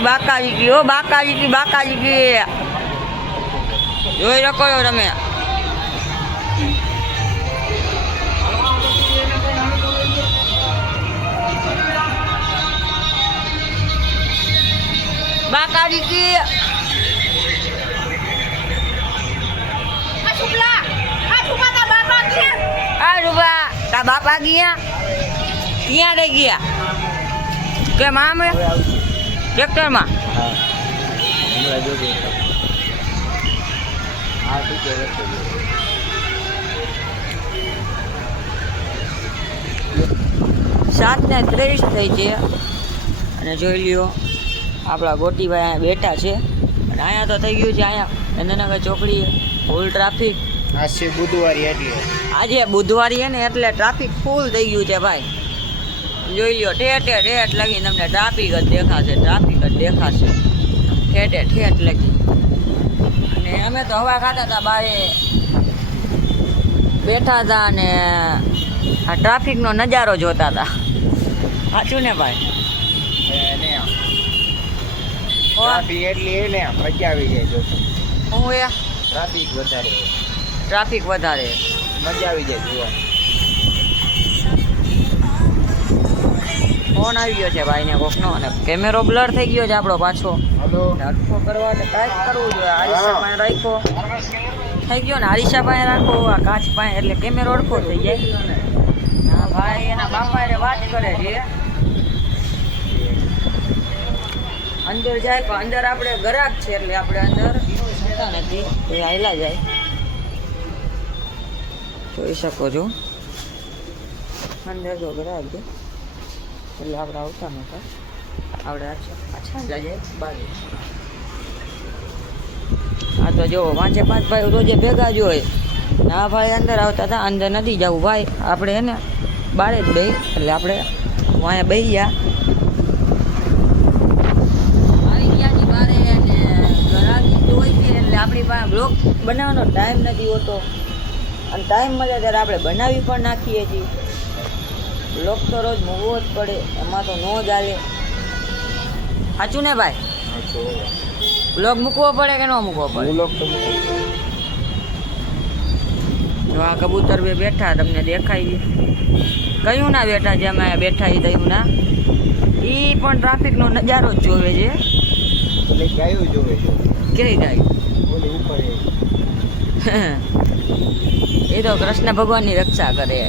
બાકાજી કી ઓ બાકાજી કી જોઈ શકો છો તમે બાકાજી કી તા બાપા ગયા ક્યાં રહી ગયા કેમ આમ ટ્રેક્ટરમાં સાત ને 23 થઈ છે અને જોઈ લ્યો આપણા ગોટીભાઈ અહીંયા બેઠા છે અને અહીંયા તો થઈ ગયું છે અહીંયા નંદનગર ચોકડી ફૂલ ટ્રાફિક આજે બુધવારી એટલે આજે બુધવારી છે ને એટલે ટ્રાફિક ફૂલ થઈ ગયું છે ભાઈ જોઈ લ્યો ઠેઠ લગી તમને ટ્રાફિક જ દેખાશે ઠેઠ લગી અને અમે તો હવા ખાતા હતા બારે બેઠા હતા અને આ ટ્રાફિકનો નજારો જોતા હતા સાચું ને ભાઈ ટ્રાફિક એટલી એને મજા આવી જાય જો હું એ ટ્રાફિક વધારે મજા આવી જાય જોવા ફોન આવી ગયો છે ભાઈ ને કોકનો અને કેમેરો બ્લર થઈ ગયો છે આપણો પાછો હટકો કરવા એટલે કાંઈક કરવું જોઈએ આરીસા પાસે રાખો થઈ ગયો ને આરીસા પાસે રાખો આ કાચ પાસે એટલે કેમેરો અડખો થઈ જાય હા ભાઈ એના બાપા એને વાત કરે છે અંદર જાય પણ અંદર આપણે ગરાક છે એટલે આપણે અંદર જતા નથી એ આયલા જાય જોઈ શકો છો અંદર જો ગરાક છે એટલે આપણે આવતા નહોતા આપણે પાછા જઈએ બાજુ હા તો જો 5 ભાઈ રોજે ભેગા જ હોય ના ભાઈ અંદર આવતા હતા અંદર નથી જવું ભાઈ આપણે એને બારે જ બેસી એટલે આપણે અહીંયા બેસી ગયા આવી ગયા છે બારે અને ઘરાકી હોય છે એટલે આપણી પાસે બ્લોગ બનાવવાનો ટાઈમ નથી હોતો અને ટાઈમ મળે ત્યારે આપણે બનાવી પણ નાખીએ છીએ બ્લોગ તો રોજ મૂકવો જ પડે એમાં તો ન જ હાલે સાચું ને ભાઈ બ્લોગ મૂકવો પડે કે ન મૂકવો પડે જો આ કબૂતર બે બેઠા તમને દેખાય કયું ના બેઠા છે અમે બેઠા એ થયું ના એ પણ ટ્રાફિકનો નજારો જ જોવે છે કેવી ગાય એ તો કૃષ્ણ ભગવાનની રક્ષા કરે